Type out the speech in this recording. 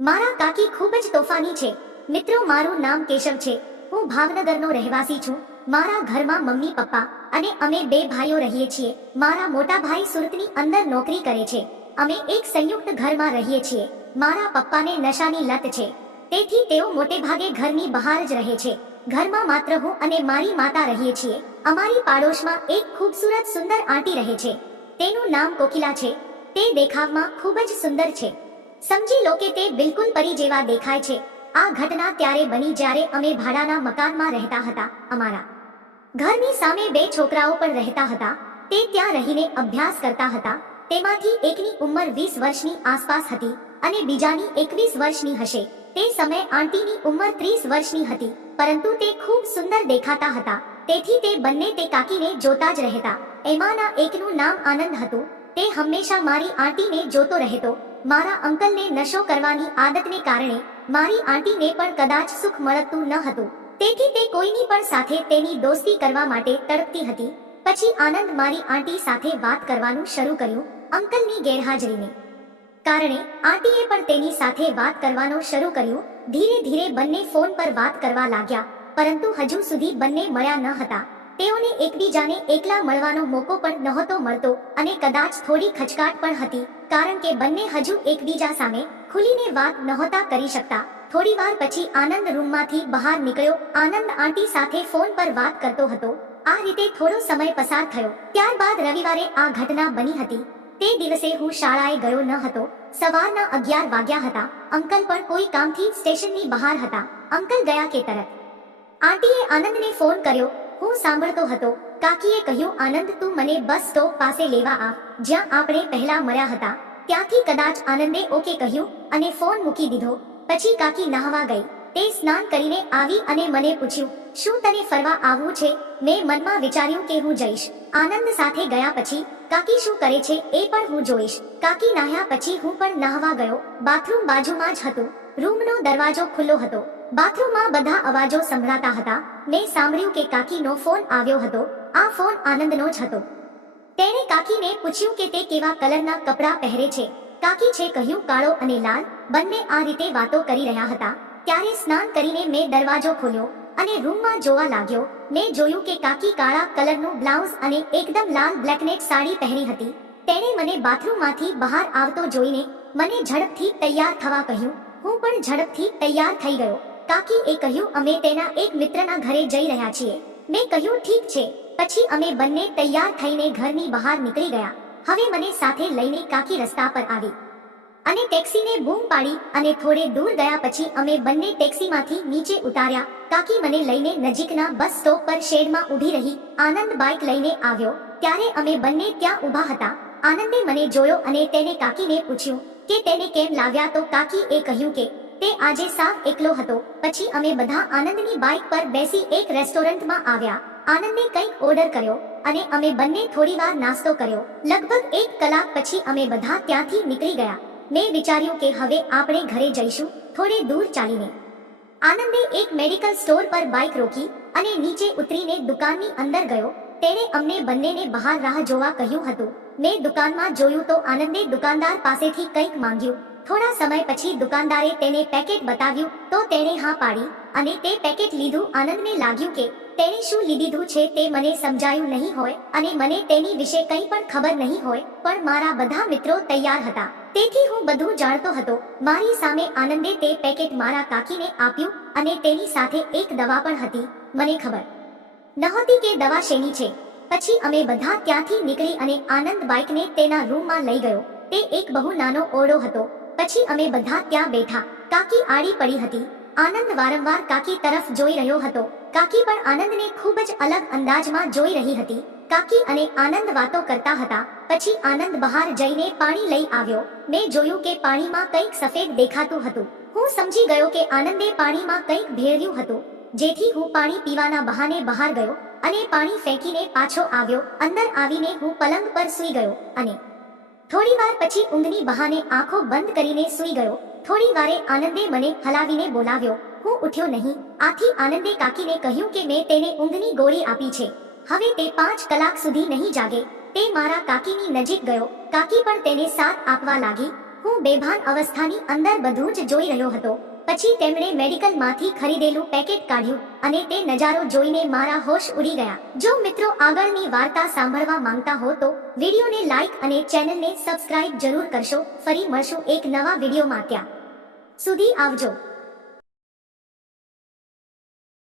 મારા કાકી ખૂબ જ તોફાની છે. મિત્રો, મારું નામ કેશવ છે. હું ભાવનગરનો રહેવાસી છું. મારા ઘરમાં મમ્મી, પપ્પા અને અમે બે ભાઈઓ રહીએ છીએ. મારા મોટા ભાઈ સુરતની અંદર નોકરી કરે છે. અમે એક સંયુક્ત ઘરમાં રહીએ છીએ. મારા પપ્પાને નશાની લત છે. તેથી તેઓ મોટે ભાગે ઘરની બહાર જ રહે છે. ઘરમાં માત્ર હું અને મારી માતા રહીએ છીએ. અમારી પાડોશમાં એક ખૂબસૂરત, સુંદર આંટી રહે છે. તેનું નામ કોકિલા છે. તે દેખાવમાં ખૂબ જ સુંદર છે. સમજી લો કે તે બિલકુલ પરી જેવા દેખાય છે. આ ઘટના ત્યારે બની જ્યારે અમે ભાડાના મકાનમાં રહેતા હતા, અમારા ઘરની સામે બે છોકરાઓ પણ રહેતા હતા. તે ત્યાં રહીને અભ્યાસ કરતા હતા. તેમાંથી એકની ઉંમર વીસ વર્ષની આસપાસ હતી અને બીજાની એકવીસ વર્ષની હશે. તે સમયે આંટીની ઉંમર ત્રીસ વર્ષની હતી, પરંતુ તે ખૂબ સુંદર દેખાતા હતા. તેથી તે બંને તે કાકીને જોતા જ રહેતા. એમાંના એકનું નામ આનંદ હતું. તે હંમેશા મારી આંટીને જોતો રહેતો. મારા અંકલને નશો કરવાની આદતને કારણે મારી આંટીને પણ કદાચ સુખ મળતું ન હતું. તેથી તે કોઈની પણ સાથે તેની દોસ્તી કરવા માટે તડપતી હતી. પછી આનંદ મારી આંટી સાથે વાત કરવાનું શરૂ કર્યું, અંકલની ગેરહાજરીને. કારણે આંટીએ પણ તેની સાથે વાત કરવાનું શરૂ કર્યું. ધીરે ધીરે બંને ફોન પર વાત કરવા લાગ્યા, પરંતુ હજુ સુધી બંને મળ્યા ન હતા. તેઓને એકબીજાને એકલા મળવાનો મોકો પણ નહોતો મળતો અને કદાચ થોડી ખચકાટ પણ હતી. કારણ કે બંને હજુ એકબીજા સામે ખુલીને વાત નહોતા કરી શકતા. થોડી વાર પછી આનંદ રૂમમાંથી બહાર નીકળ્યો. આનંદ આંટી સાથે ફોન પર વાત કરતો હતો. આ રીતે થોડો સમય પસાર થયો. ત્યારબાદ રવિવારે આ ઘટના બની હતી. તે દિવસે હું શાળાએ ગયો ન હતો. સવારના અગિયાર વાગ્યા હતા. અંકલ પણ કોઈ કામથી સ્ટેશનની બહાર હતા. અંકલ ગયા કે તરત? આંટીએ આનંદને ફોન કર્યો. હું સાંભળતો હતો. કાકીએ કહ્યું, આનંદ, તું મને બસ સ્ટોપ પાસે લેવા આવ. જ્યાં આપણે પહેલા મળ્યા હતા, ત્યાંથી કદાચ આનંદે ઓકે કહ્યું અને ફોન મૂકી દીધો. પછી કાકી નાહવા ગઈ. તે સ્નાન કરીને આવી અને મને પૂછ્યું, શું તને ફરવા આવવું છે? મેં મનમાં વિચાર્યું કે હું જઈશ. આનંદ સાથે ગયા પછી, કાકી શું કરે છે? એ પણ હું જોઈશ. કાકી નાહ્યા પછી હું પણ નહાવા ગયો. બાથરૂમ બાજુમાં જ હતું. રૂમનો દરવાજો ખુલ્લો હતો. બાથરૂમમાં બધા અવાજો સંભળાતા હતા. મેં સાંભળ્યું કે કાકીનો ફોન આવ્યો હતો. આ ફોન આનંદનો જ હતો. તેણે કાકીને પૂછ્યું કે તે કેવા કલરના કપડાં પહેરે છે. કાકી છે કહ્યું, કાળો અને લાલ. બંને આ રીતે વાતો કરી રહ્યા હતા. ત્યારે સ્નાન કરીને મેં દરવાજો ખોલ્યો અને રૂમમાં જોવા લાગ્યો. મેં જોયું કે કાકી કાળા કલરનું બ્લાઉઝ અને એકદમ લાલ બ્લેકનેટ સાડી પહેરી હતી. તેણે મને બાથરૂમમાંથી બહાર આવતો જોઈને મને ઝડપથી તૈયાર થવા કહ્યું. હું પણ ઝડપથી તૈયાર થઈ ગયો. કાકી એ કહ્યું, અમે તેના એક મિત્રના ઘરે જઈ રહ્યા છીએ. મેં કહ્યું, ઠીક છે. પછી અમે બંને તૈયાર થઈને ઘરની બહાર નીકળી ગયા. હવે મને સાથે લઈને કાકી રસ્તા પર આવી. અને ટેક્સીને બૂમ પાડી અને થોડે દૂર ગયા પછી અમે બંને ટેક્સીમાંથી નીચે ઉતાર્યા. કાકી મને લઈને નજીકના બસ સ્ટોપ પર શેડમાં ઊભી રહી, આનંદ બાઇક લઈને આવ્યો. ત્યારે અમે બંને ત્યાં ઊભા હતા. આનંદે મને જોયો અને તેને કાકીને પૂછ્યું કે તેને કેમ લાવ્યા તો કાકી એ કહ્યું કે તે આજે સાફ એકલો હતો. પછી અમે બધા આનંદની બાઇક પર બેસી એક રેસ્ટોરન્ટમાં આવ્યા. આનંદે કંઈક ઓર્ડર કર્યો અને અમે બંને થોડીવાર નાસ્તો કર્યો. લગભગ એક કલાક પછી અમે બધા ત્યાંથી નીકળી ગયા. મેં વિચાર્યું કે હવે આપણે ઘરે જઈશું, થોડે દૂર ચાલીને. આનંદે એક મેડિકલ સ્ટોર પર બાઇક રોકી અને નીચે ઉતરીને દુકાનની અંદર ગયો. તેણે અમને બંનેને બહાર રાહ જોવા કહ્યું હતું. મેં દુકાનમાં જોયું તો આનંદે દુકાનદાર પાસેથી કંઈક માંગ્યું. થોડા સમય પછી દુકાનદારે તેને પેકેટ બતાવ્યું, તો તેણે હા પાડી, અને તે પેકેટ લીધું. આનંદને લાગ્યું કે તેણે શું લીધું છે તે મને સમજાયું નહીં હોય, અને મને તેની વિશે કંઈ પણ ખબર નહીં હોય, પણ મારા બધા મિત્રો તૈયાર હતા. તેથી હું બધું જાણતો હતો. મારી સામે આનંદે તે પેકેટ મારા કાકીને આપ્યું, અને તેની સાથે એક દવા પણ હતી. મને ખબર નહોતી કે દવા શેની છે. પછી અમે બધા ત્યાંથી નીકળી અને આનંદ બાઇકને તેના રૂમમાં લઈ ગયો. તે એક બહુ નાનો ઓરડો હતો. પછી અમે બધા ત્યાં બેઠા. કાકી આડી પડી હતી. આનંદ વારંવાર કાકી તરફ જોઈ રહ્યો હતો. કાકી પણ આનંદને ખૂબ જ અલગ અંદાજમાં જોઈ રહી હતી. કાકી અને આનંદ વાતો કરતા હતા. પછી આનંદ બહાર જઈને પાણી લઈ આવ્યો. મેં જોયું કે પાણીમાં કંઈક સફેદ દેખાતું હતું. હું સમજી ગયો કે આનંદે પાણીમાં કંઈક ભેળ્યું હતું. જેથી હું પાણી પીવાના બહાને બહાર ગયો અને પાણી ફેંકીને પાછો આવ્યો, અંદર આવીને હું પલંગ પર સૂઈ ગયો અને થોડી વાર પછી ઊંઘની બહાને આંખો બંધ કરીને સૂઈ ગયો. થોડી વારે આનંદે મને હલાવીને બોલાવ્યો. હું ઉઠ્યો નહીં. આથી આનંદે કાકીને કહ્યું કે મેં તેને ઊંઘની ગોળી આપી છે. હવે તે પાંચ કલાક સુધી નહીં જાગે. તે મારા કાકીની નજીક ગયો. કાકી પણ તેને સાથ આપવા લાગી. હું બેભાન અવસ્થાની અંદર બધું જ જોઈ રહ્યો હતો. પછી તેમણે મેડિકલમાંથી ખરીદેલું પેકેટ કાઢ્યું અને તે નજારો જોઈને મારા હોશ ઉડી ગયા. જો મિત્રો આગળની વાર્તા સાંભળવા માંગતા હો તો વિડીયોને લાઈક અને ચેનલને સબસ્ક્રાઇબ જરૂર કરશો. ફરી મળશું એક નવા વિડીયોમાં ત્યાં સુધી આવજો.